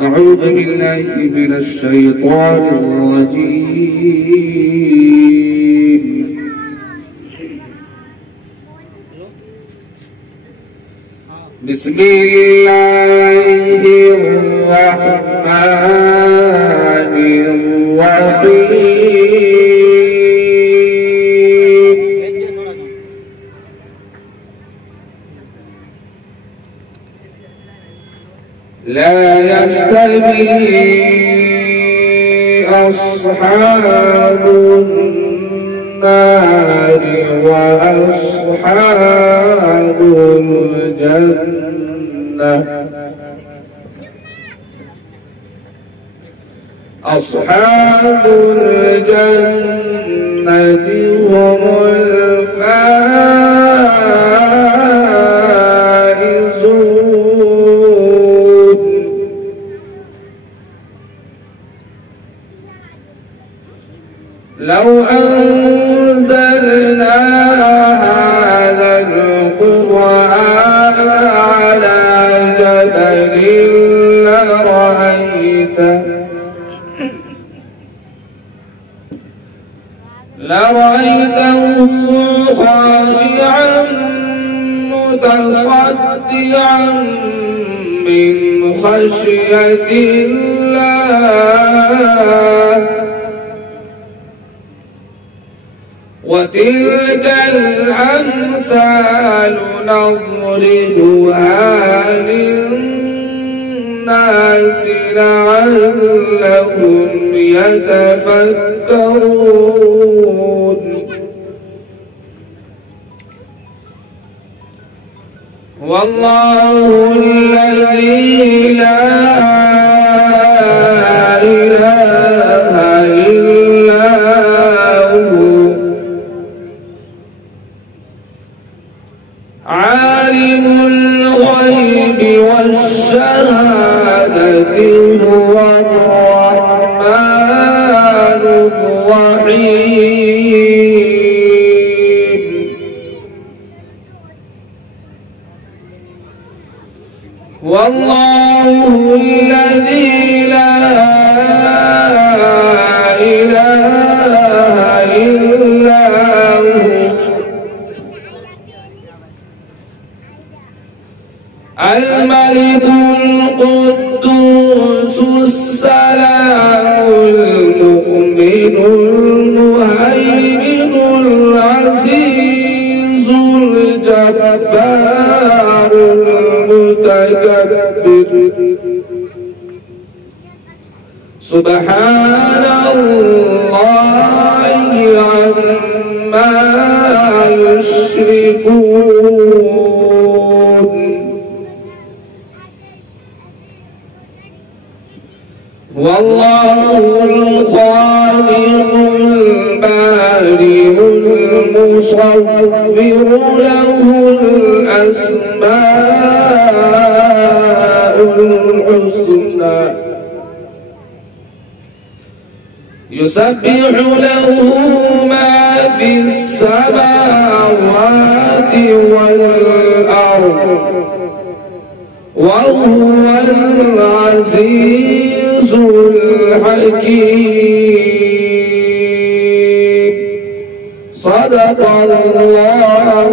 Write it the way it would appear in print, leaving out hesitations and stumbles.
أعوذ بالله من الشيطان الرجيم. بسم الله الرحمن الرحيم. لا يستوي أصحاب النار وأصحاب الجنة. أصحاب الجنة هم الفائزون. لو أنزلنا هذا القرآن على جبل لرأيته خاشعا متصدعا من خشية الله. وتلك الأمثال نضربها للناس لعلهم يتفكرون. والله الذي لا إله إلا هو عالم الغيب والشهادة هو الرحمن الرحيم. والله الذي لا إله إلا هو الملك القدوس السلام المؤمن المهيمن العزيز الجبار المتكبر. سبحان الله عما يشركون. والله الخالق البارئ المصور له الأسماء الحسنى يسبح له ما في السماوات والأرض وهو العزيز الحكيم. صدق الله